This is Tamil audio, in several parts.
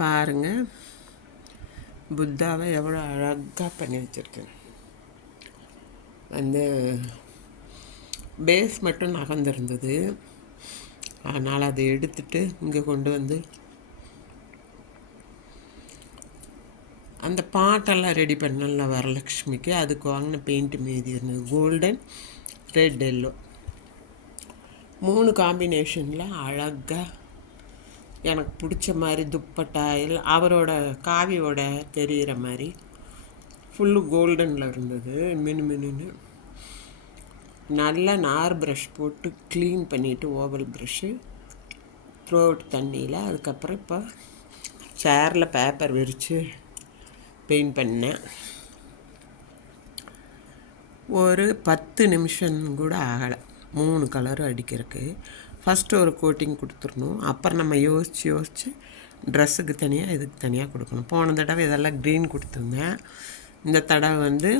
பாருங்கள், புத்தாவை எவ்வளோ அழகாக பண்ணி வச்சுருக்கேன். அந்த பேஸ் மட்டும் நகர்ந்துருந்தது, அதனால் அதை எடுத்துட்டு இங்கே கொண்டு வந்து அந்த பாட்டெல்லாம் ரெடி பண்ணல வரலக்ஷ்மிக்கு. அதுக்கு வாங்கின பெயிண்ட் மீதி இருந்தது, கோல்டன், ரெட், எல்லோ 3 காம்பினேஷனில் அழகாக எனக்கு பிடிச்ச மாதிரி துப்பட்டாயில் அவரோட காவியோட தெரிகிற மாதிரி ஃபுல்லு கோல்டனில் இருந்தது. மினுமினுன்னு நல்லா நார் ப்ரஷ் போட்டு க்ளீன் பண்ணிவிட்டு ஓவல் ப்ரஷ்ஷு த்ரோ அவுட் தண்ணியில், அதுக்கப்புறம் இப்போ சேரில் பேப்பர் விரித்து பெயிண்ட் பண்ணேன். ஒரு 10 நிமிஷம் கூட ஆகலை 3 கலரும் அடிக்கிறதுக்கு. ஃபஸ்ட்டு ஒரு கோட்டிங் கொடுத்துடணும், அப்புறம் நம்ம யோசித்து ட்ரெஸ்ஸுக்கு தனியாக இதுக்கு தனியாக கொடுக்கணும். போன தடவை இதெல்லாம் க்ரீன் கொடுத்துருந்தேன், இந்த தடவை வந்து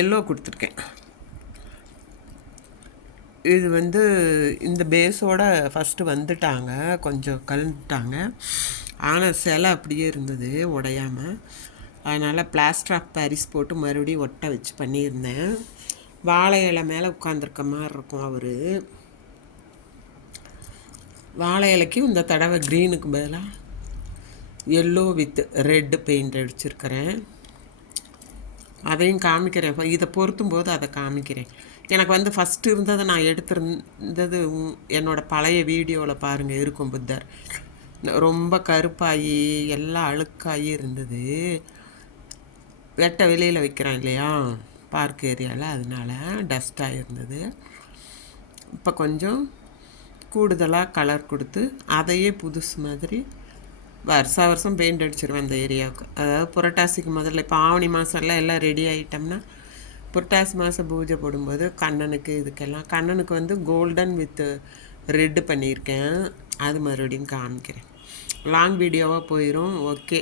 எல்லோ கொடுத்துருக்கேன். இது வந்து இந்த பேஸோட ஃபஸ்ட்டு வந்துட்டாங்க, கொஞ்சம் கலந்துட்டாங்க. ஆனால் சிலை அப்படியே இருந்தது உடையாமல். அதனால் பிளாஸ்டர் ஆஃப் பாரிஸ் போட்டு மறுபடியும் ஒட்ட வச்சு பண்ணியிருந்தேன். வாழை இலை மேலே உட்காந்துருக்க மாதிரி இருக்கும் அவர். வாழை இலைக்கு இந்த தடவை க்ரீனுக்கு பதிலாக எல்லோ வித் ரெட்டு பெயிண்ட் அடிச்சிருக்கிறேன். அதையும் காமிக்கிறேன், இதை பொருத்தும் போது அதை காமிக்கிறேன். எனக்கு வந்து ஃபஸ்ட்டு இருந்ததை நான் எடுத்திருந்தது என்னோடய பழைய வீடியோவில் பாருங்கள் இருக்கும். புத்தர் ரொம்ப கருப்பாகி எல்லாம் அழுக்காகி இருந்தது. வெட்ட வெளியில் வைக்கிறேன் இல்லையா பார்க் ஏரியாவில், அதனால டஸ்ட்டாக இருந்தது. இப்போ கொஞ்சம் கூடுதலாக கலர் கொடுத்து அதையே புதுசு மாதிரி வருஷம் பெயிண்ட் அடிச்சிருவேன் அந்த ஏரியாவுக்கு. அதாவது புரட்டாசிக்கு முதல்ல இப்போ ஆவணி மாதம்லாம் எல்லாம் ரெடி ஆகிட்டோம்னா புரட்டாசி மாதம் பூஜை போடும்போது கண்ணனுக்கு இதுக்கெல்லாம் கண்ணனுக்கு வந்து கோல்டன் வித் ரெட்டு பண்ணியிருக்கேன். அது மறுபடியும் காமிக்கிறேன். லாங் வீடியோவாக போயிடும். ஓகே.